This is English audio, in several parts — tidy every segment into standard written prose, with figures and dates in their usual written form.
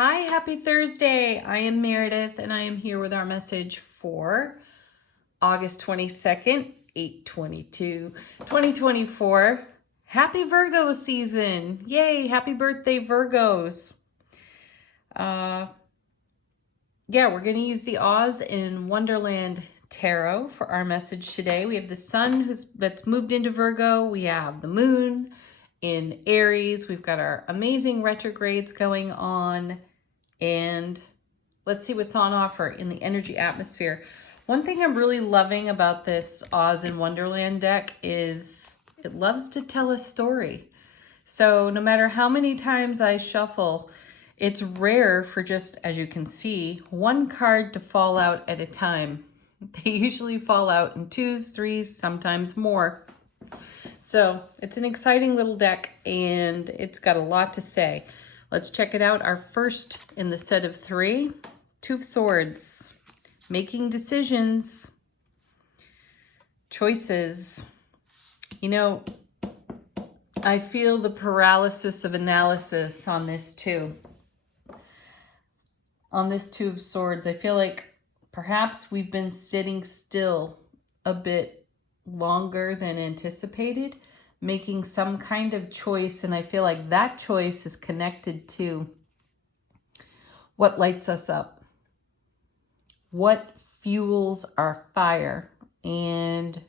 Hi, happy Thursday. I am Meredith and I am here with our message for August 22nd, 8/22, 2024. Happy Virgo season. Yay, happy birthday, Virgos. We're going to use the Oz in Wonderland Tarot for our message today. We have the sun that's moved into Virgo. We have the moon in Aries. We've got our amazing retrogrades going on. And let's see what's on offer in the energy atmosphere. One thing I'm really loving about this Oz in Wonderland deck is it loves to tell a story. So no matter how many times I shuffle, it's rare for just, as you can see, one card to fall out at a time. They usually fall out in twos, threes, sometimes more. So it's an exciting little deck and it's got a lot to say. Let's check it out. Our first in the set of three, Two of Swords, making decisions, choices. You know, I feel the paralysis of analysis on this too. On this Two of Swords, I feel like perhaps we've been sitting still a bit longer than anticipated, making some kind of choice, and I feel like that choice is connected to what lights us up, what fuels our fire. And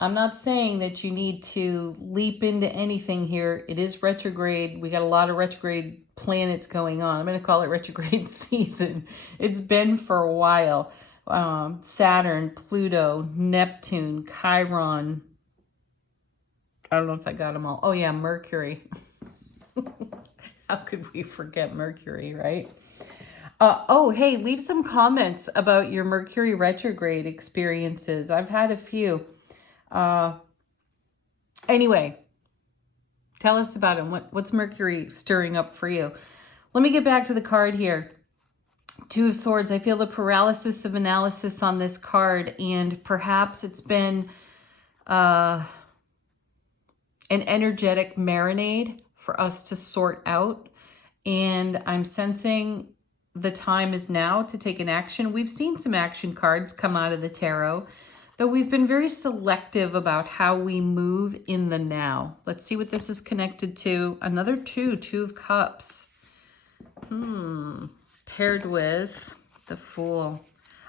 I'm not saying that you need to leap into anything here. It is retrograde. We got a lot of retrograde planets going on. I'm going to call it retrograde season. It's been for a while. Saturn, Pluto, Neptune, Chiron. I don't know if I got them all. Oh yeah, Mercury. How could we forget Mercury, right? Hey, leave some comments about your Mercury retrograde experiences. I've had a few. Anyway, tell us about them. What's Mercury stirring up for you? Let me get back to the card here. Two of Swords. I feel the paralysis of analysis on this card, and perhaps it's been an energetic marinade for us to sort out. And I'm sensing the time is now to take an action. We've seen some action cards come out of the tarot, though we've been very selective about how we move in the now. Let's see what this is connected to. Another Two of Cups. Paired with the Fool.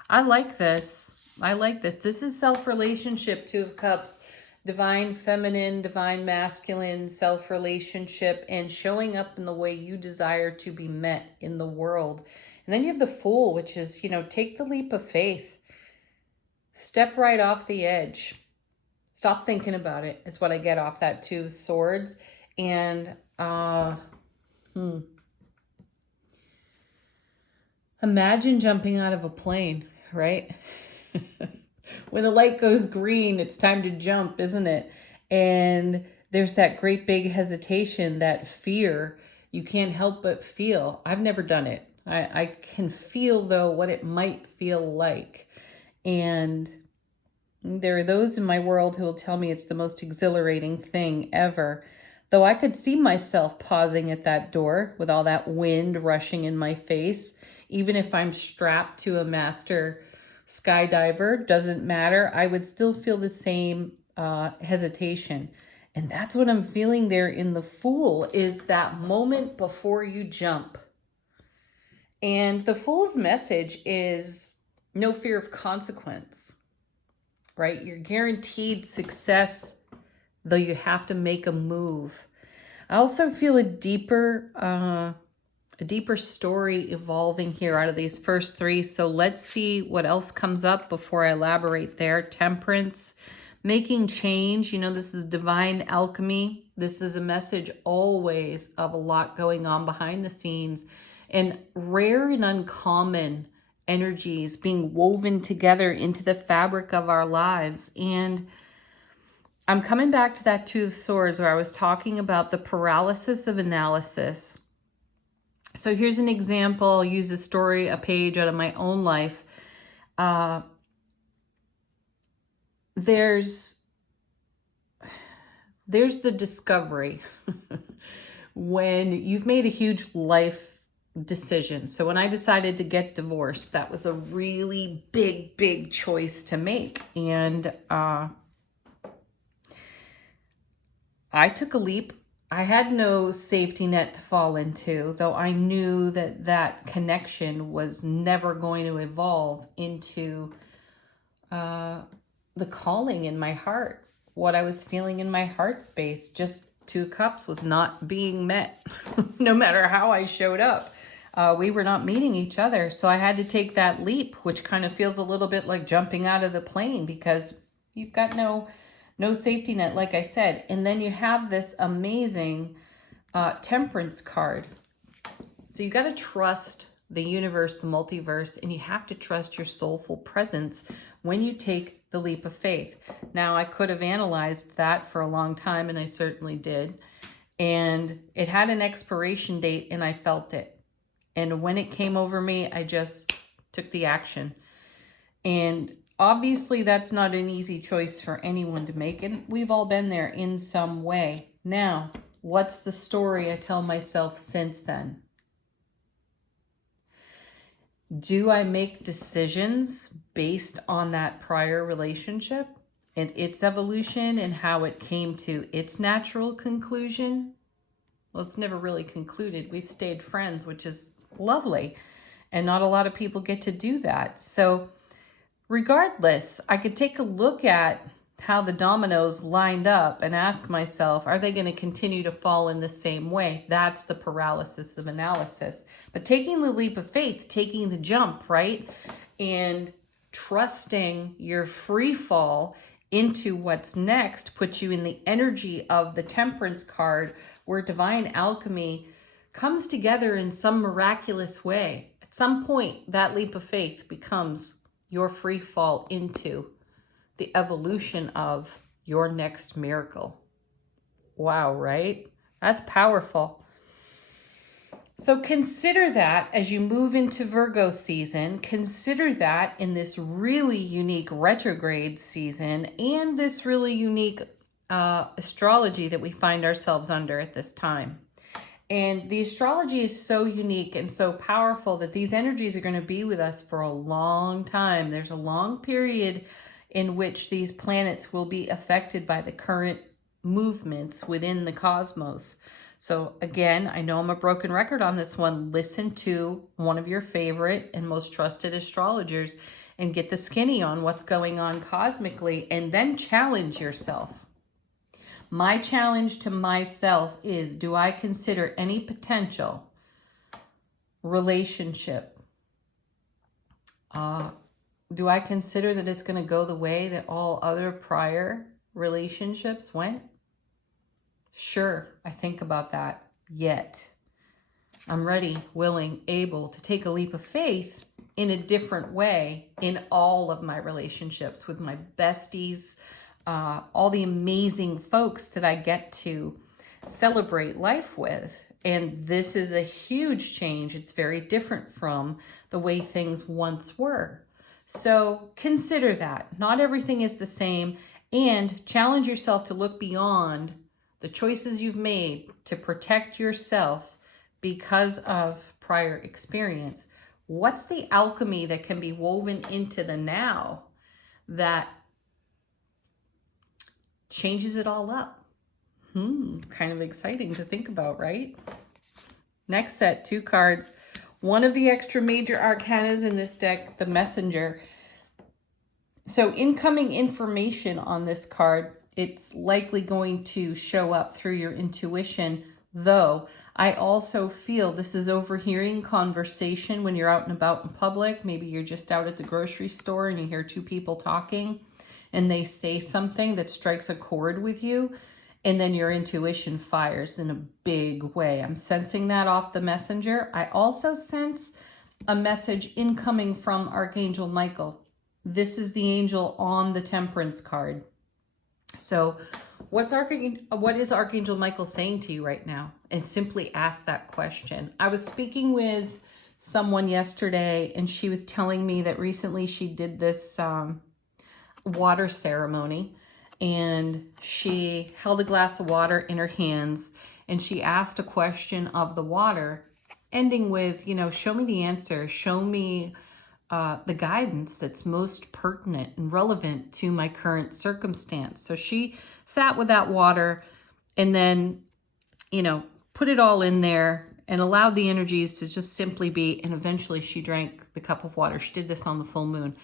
I like this. This is self-relationship, Two of Cups. Divine feminine, divine masculine, self-relationship, and showing up in the way you desire to be met in the world. And then you have the Fool, which is, take the leap of faith. Step right off the edge. Stop thinking about it, is what I get off that Two of Swords. And, imagine jumping out of a plane, right? When the light goes green, it's time to jump, isn't it? And there's that great big hesitation, that fear you can't help but feel. I've never done it. I can feel, though, what it might feel like. And there are those in my world who will tell me it's the most exhilarating thing ever. Though I could see myself pausing at that door with all that wind rushing in my face. Even if I'm strapped to a master skydiver, doesn't matter. I would still feel the same hesitation. And that's what I'm feeling there in the Fool, is that moment before you jump. And the Fool's message is no fear of consequence, right? You're guaranteed success, though you have to make a move. I also feel a deeper story evolving here out of these first three. So let's see what else comes up before I elaborate there. Temperance, making change. This is divine alchemy. This is a message always of a lot going on behind the scenes, and rare and uncommon energies being woven together into the fabric of our lives. And I'm coming back to that Two of Swords where I was talking about the paralysis of analysis. So here's an example. I'll use a page out of my own life. There's the discovery when you've made a huge life decision. So when I decided to get divorced, that was a really big choice to make. And I took a leap. I had no safety net to fall into, though I knew that that connection was never going to evolve into the calling in my heart. What I was feeling in my heart space, just 2 cups, was not being met. No matter how I showed up, we were not meeting each other. So I had to take that leap, which kind of feels a little bit like jumping out of the plane, because you've got no safety net, like I said. And then you have this amazing temperance card. So you got to trust the universe, the multiverse, and you have to trust your soulful presence when you take the leap of faith. Now, I could have analyzed that for a long time, and I certainly did. And it had an expiration date, and I felt it. And when it came over me, I just took the action. And obviously, that's not an easy choice for anyone to make, and we've all been there in some way. Now, what's the story I tell myself since then? Do I make decisions based on that prior relationship and its evolution and how it came to its natural conclusion? Well, it's never really concluded. We've stayed friends, which is lovely, and not a lot of people get to do that. So regardless, I could take a look at how the dominoes lined up and ask myself, are they going to continue to fall in the same way? That's the paralysis of analysis. But taking the leap of faith, taking the jump, right? And trusting your free fall into what's next puts you in the energy of the Temperance card, where divine alchemy comes together in some miraculous way. At some point, that leap of faith becomes your free fall into the evolution of your next miracle. Wow, right? That's powerful. So consider that as you move into Virgo season. Consider that in this really unique retrograde season and this really unique astrology that we find ourselves under at this time. And the astrology is so unique and so powerful that these energies are going to be with us for a long time. There's a long period in which these planets will be affected by the current movements within the cosmos. So again, I know I'm a broken record on this one. Listen to one of your favorite and most trusted astrologers and get the skinny on what's going on cosmically, and then challenge yourself. My challenge to myself is, do I consider any potential relationship? Do I consider that it's going to go the way that all other prior relationships went? Sure, I think about that. Yet, I'm ready, willing, able to take a leap of faith in a different way in all of my relationships with my besties, all the amazing folks that I get to celebrate life with. And this is a huge change. It's very different from the way things once were. So consider that. Not everything is the same, and challenge yourself to look beyond the choices you've made to protect yourself because of prior experience. What's the alchemy that can be woven into the now that changes it all up? Kind of exciting to think about, right? Next set, 2 cards. One of the extra major arcanas in this deck, the Messenger. So incoming information on this card, it's likely going to show up through your intuition, though I also feel this is overhearing conversation when you're out and about in public. Maybe you're just out at the grocery store and you hear 2 people talking and they say something that strikes a chord with you, and then your intuition fires in a big way. I'm sensing that off the Messenger. I also sense a message incoming from Archangel Michael. This is the angel on the Temperance card. So what is Archangel Michael saying to you right now? And simply ask that question. I was speaking with someone yesterday, and she was telling me that recently she did this water ceremony, and she held a glass of water in her hands, and she asked a question of the water, ending with, show me the answer, show me the guidance that's most pertinent and relevant to my current circumstance. So she sat with that water and then, put it all in there and allowed the energies to just simply be. And eventually she drank the cup of water. She did this on the full moon.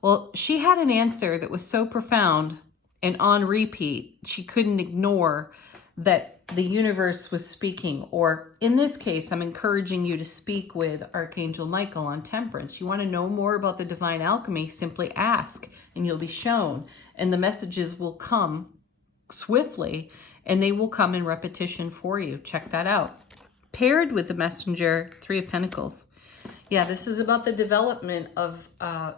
Well, she had an answer that was so profound and on repeat, she couldn't ignore that the universe was speaking. Or in this case, I'm encouraging you to speak with Archangel Michael on temperance. You want to know more about the divine alchemy, simply ask and you'll be shown. And the messages will come swiftly and they will come in repetition for you. Check that out. Paired with the messenger, Three of Pentacles. Yeah, this is about the development of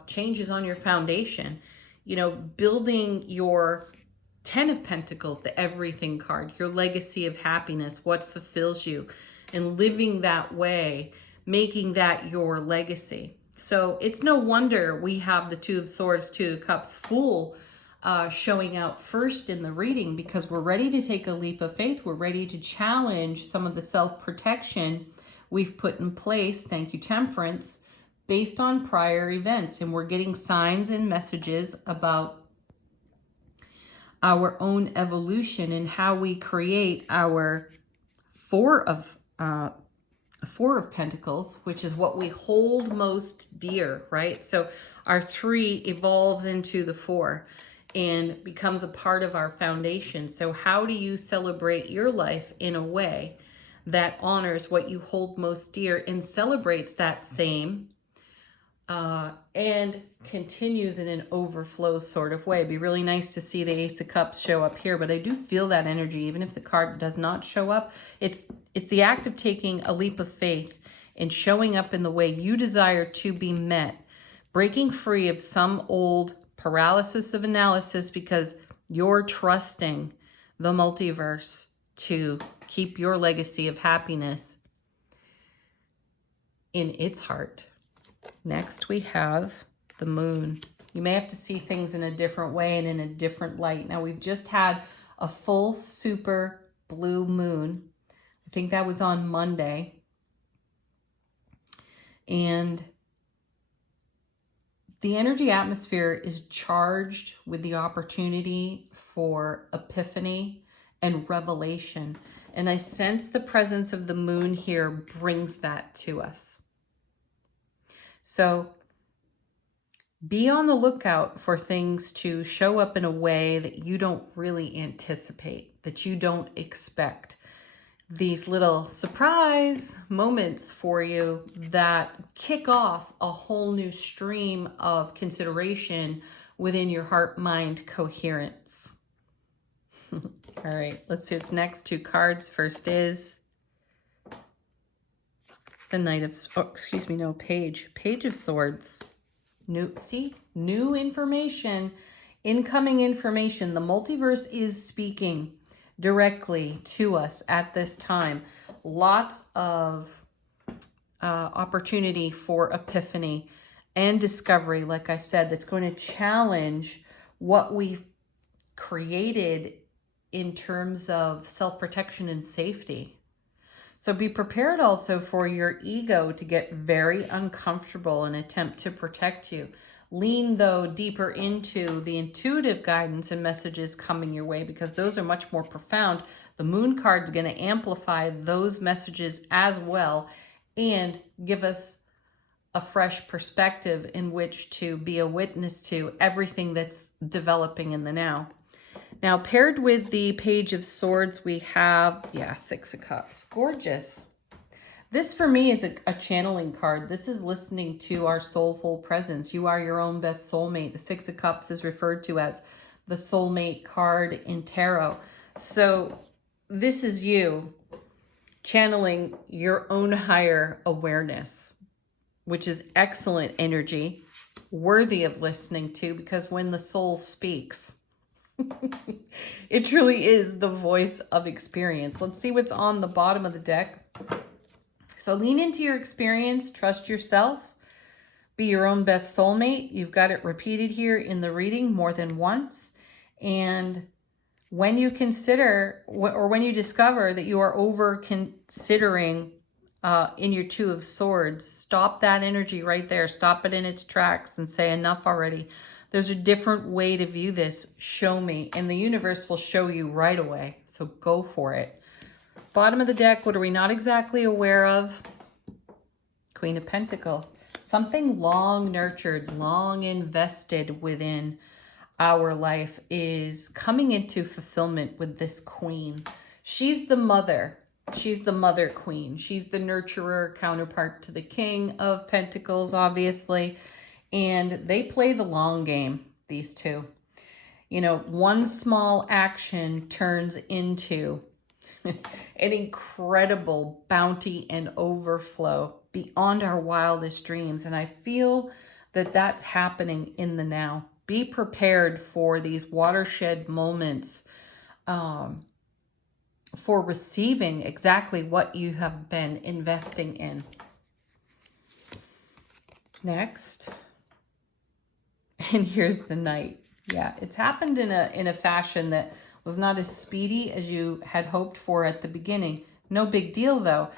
changes on your foundation. Building your Ten of Pentacles, the everything card, your legacy of happiness, what fulfills you, and living that way, making that your legacy. So it's no wonder we have the Two of Swords, Two of Cups, Fool showing out first in the reading, because we're ready to take a leap of faith. We're ready to challenge some of the self-protection we've put in place, thank you, Temperance, based on prior events. And we're getting signs and messages about our own evolution and how we create our Four of Pentacles, which is what we hold most dear, right? So our three evolves into the four and becomes a part of our foundation. So how do you celebrate your life in a way that honors what you hold most dear and celebrates that same and continues in an overflow sort of way? It'd be really nice to see the Ace of Cups show up here, but I do feel that energy. Even if the card does not show up, it's the act of taking a leap of faith and showing up in the way you desire to be met, breaking free of some old paralysis of analysis, because you're trusting the multiverse to keep your legacy of happiness in its heart. Next, we have the moon. You may have to see things in a different way and in a different light. Now, we've just had a full super blue moon. I think that was on Monday. And the energy atmosphere is charged with the opportunity for epiphany and revelation. And I sense the presence of the moon here brings that to us. So be on the lookout for things to show up in a way that you don't really anticipate, that you don't expect. These little surprise moments for you that kick off a whole new stream of consideration within your heart-mind coherence. All right, let's see what's next. Two cards. First is the Knight of, Page of Swords. New information, incoming information. The multiverse is speaking directly to us at this time. Lots of opportunity for epiphany and discovery, like I said, that's going to challenge what we've created in terms of self-protection and safety. So be prepared also for your ego to get very uncomfortable and attempt to protect you. Lean, though, deeper into the intuitive guidance and messages coming your way, because those are much more profound. The moon card is going to amplify those messages as well and give us a fresh perspective in which to be a witness to everything that's developing in the now. Now, paired with the Page of Swords, we have, Six of Cups. Gorgeous. This, for me, is a channeling card. This is listening to our soulful presence. You are your own best soulmate. The Six of Cups is referred to as the soulmate card in tarot. So this is you channeling your own higher awareness, which is excellent energy, worthy of listening to, because when the soul speaks, it truly is the voice of experience. Let's see what's on the bottom of the deck. So lean into your experience, trust yourself, be your own best soulmate. You've got it repeated here in the reading more than once. And when you consider, or when you discover that you are over considering in your Two of Swords. Stop that energy right there. Stop it in its tracks and say enough already. There's a different way to view this. Show me. And the universe will show you right away. So go for it. Bottom of the deck, what are we not exactly aware of? Queen of Pentacles. Something long nurtured, long invested within our life is coming into fulfillment with this queen. She's the mother. She's the mother queen. She's the nurturer, counterpart to the King of Pentacles, obviously. And they play the long game, these two. You know, one small action turns into an incredible bounty and overflow beyond our wildest dreams. And I feel that that's happening in the now. Be prepared for these watershed moments, for receiving exactly what you have been investing in. Next. And here's the Knight. Yeah, it's happened in a fashion that was not as speedy as you had hoped for at the beginning. No big deal, though.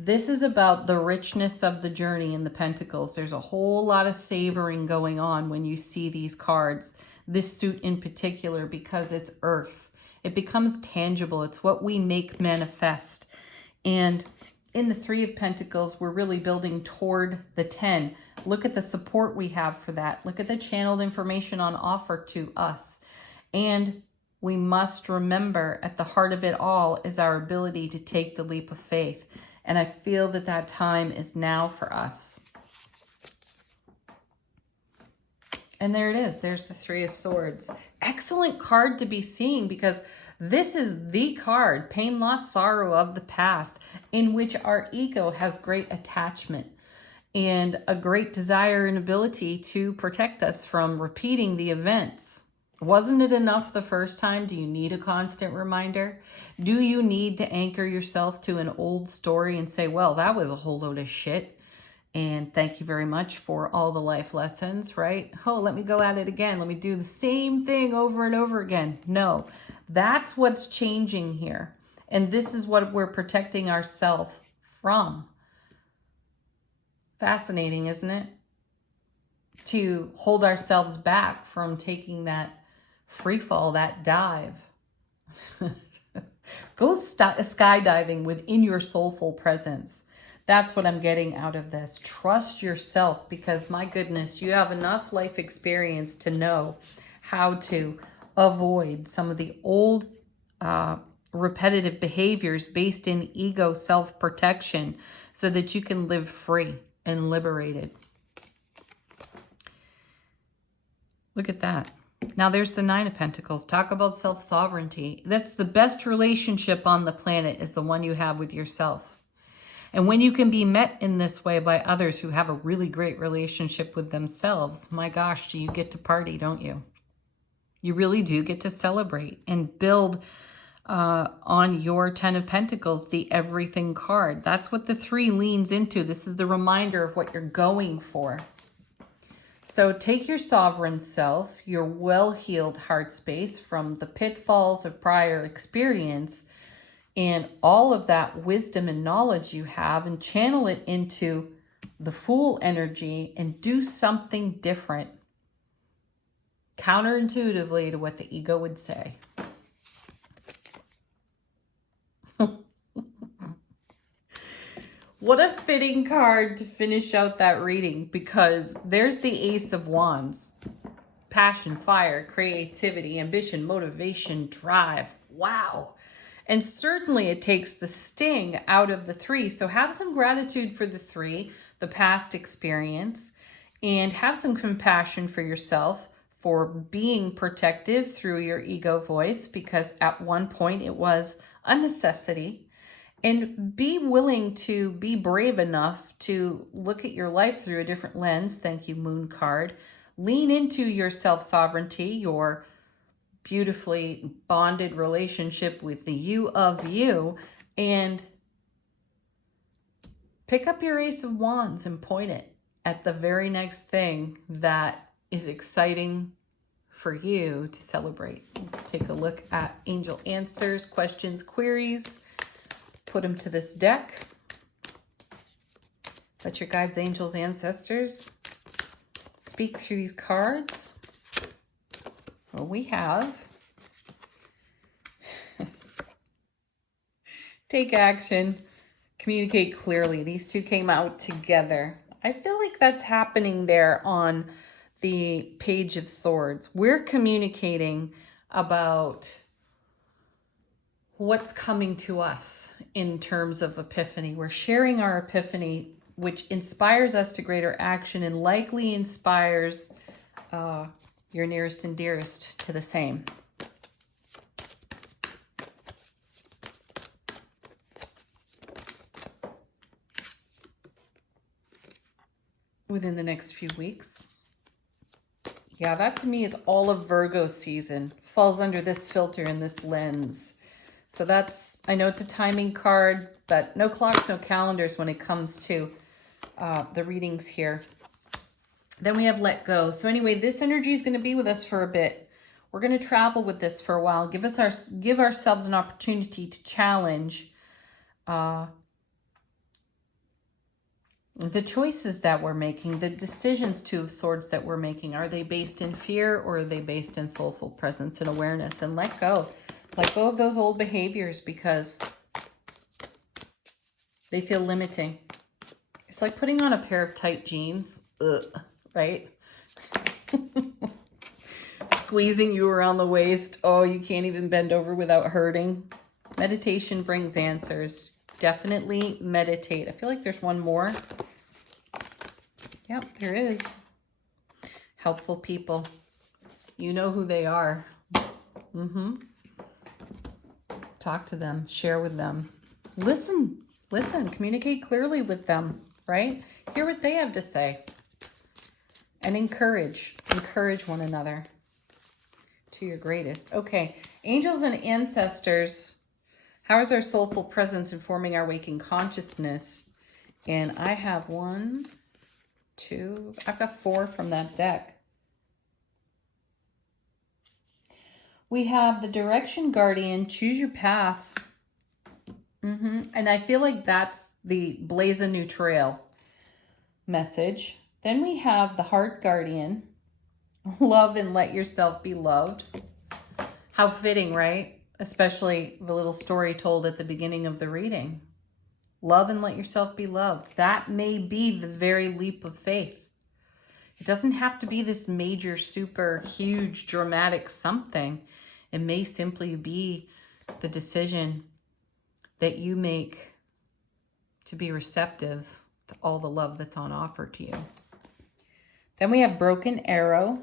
This is about the richness of the journey in the Pentacles. There's a whole lot of savoring going on when you see these cards. This suit in particular, because it's earth. It becomes tangible. It's what we make manifest. And in the Three of Pentacles, we're really building toward the 10. Look at the support we have for that. Look at the channeled information on offer to us. And we must remember at the heart of it all is our ability to take the leap of faith. And I feel that that time is now for us. And there it is. There's the Three of Swords. Excellent card to be seeing, because this is the card, pain, loss, sorrow of the past, in which our ego has great attachment and a great desire and ability to protect us from repeating the events. Wasn't it enough the first time? Do you need a constant reminder? Do you need to anchor yourself to an old story and say, well, that was a whole load of shit, and thank you very much for all the life lessons, right? Oh, let me go at it again. Let me do the same thing over and over again. No, that's what's changing here. And this is what we're protecting ourselves from. Fascinating, isn't it? To hold ourselves back from taking that free fall, that dive. Go skydiving within your soulful presence. That's what I'm getting out of this. Trust yourself, because my goodness, you have enough life experience to know how to avoid some of the old repetitive behaviors based in ego self-protection so that you can live free and liberated. Look at that. Now there's the Nine of Pentacles. Talk about self-sovereignty. That's the best relationship on the planet, is the one you have with yourself. And when you can be met in this way by others who have a really great relationship with themselves, my gosh, do you get to party, don't you? You really do get to celebrate and build on your Ten of Pentacles, the everything card. That's what the 3 leans into. This is the reminder of what you're going for. So take your sovereign self, your well-healed heart space from the pitfalls of prior experience, and all of that wisdom and knowledge you have, and channel it into the Fool energy and do something different, counterintuitively to what the ego would say. What a fitting card to finish out that reading, because there's the Ace of Wands. Passion, fire, creativity, ambition, motivation, drive. Wow. And certainly it takes the sting out of the 3. So have some gratitude for the 3, the past experience, and have some compassion for yourself for being protective through your ego voice, because at one point it was a necessity. And be willing to be brave enough to look at your life through a different lens. Thank you, Moon card. Lean into your self-sovereignty, your beautifully bonded relationship with the you of you, and pick up your Ace of Wands and point it at the very next thing that is exciting for you to celebrate. Let's take a look at angel answers, questions, queries. Put them to this deck. Let your guides, angels, ancestors speak through these cards. Well, we have take action, communicate clearly. These two came out together. I feel like that's happening there on the Page of Swords. We're communicating about what's coming to us in terms of epiphany. We're sharing our epiphany, which inspires us to greater action and likely inspires your nearest and dearest to the same. Within the next few weeks. Yeah, that to me is all of Virgo season. Falls under this filter and this lens. So that's, I know it's a timing card, but no clocks, no calendars when it comes to the readings here. Then we have let go. So anyway, this energy is going to be with us for a bit. We're going to travel with this for a while. Give ourselves an opportunity to challenge the choices that we're making, the decisions, Two of Swords, that we're making. Are they based in fear or are they based in soulful presence and awareness? And let go. Let go of those old behaviors because they feel limiting. It's like putting on a pair of tight jeans, right? Squeezing you around the waist. Oh, you can't even bend over without hurting. Meditation brings answers. Definitely meditate. I feel like there's one more. Yep, there is. Helpful people. You know who they are. Talk to them. Share with them. Listen. Listen. Communicate clearly with them, right? Hear what they have to say. And encourage. Encourage one another to your greatest. Okay. Angels and ancestors. How is our soulful presence informing our waking consciousness? And I have 1, 2, I've got 4 from that deck. We have the Direction Guardian, choose your path. And I feel like that's the blaze a new trail message. Then we have the Heart Guardian, love and let yourself be loved. How fitting, right? Especially the little story told at the beginning of the reading. Love and let yourself be loved. That may be the very leap of faith. It doesn't have to be this major, super, huge, dramatic something. It may simply be the decision that you make to be receptive to all the love that's on offer to you. Then we have Broken Arrow.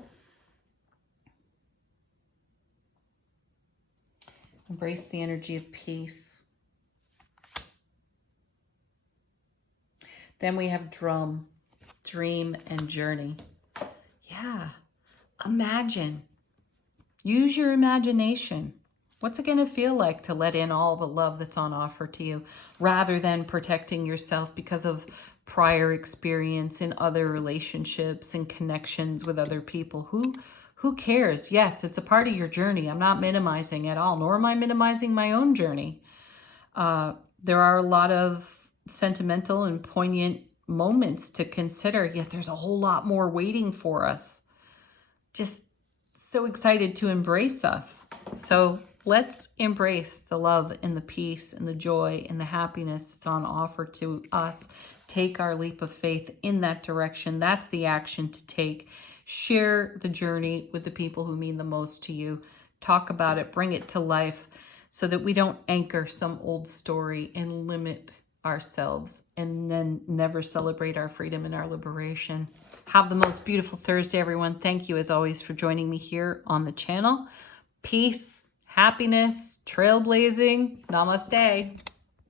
Embrace the energy of peace. Then we have Drum, Dream and Journey. Yeah, imagine. Use your imagination. What's it going to feel like to let in all the love that's on offer to you rather than protecting yourself because of prior experience in other relationships and connections with other people? Who cares? Yes, it's a part of your journey. I'm not minimizing at all, nor am I minimizing my own journey. There are a lot of sentimental and poignant moments to consider, yet there's a whole lot more waiting for us. Just so excited to embrace us. So let's embrace the love and the peace and the joy and the happiness that's on offer to us. Take our leap of faith in that direction. That's the action to take. Share the journey with the people who mean the most to you. Talk about it, bring it to life so that we don't anchor some old story and limit ourselves and then never celebrate our freedom and our liberation. Have the most beautiful Thursday, everyone. Thank you as always for joining me here on the channel. Peace, happiness, trailblazing. Namaste.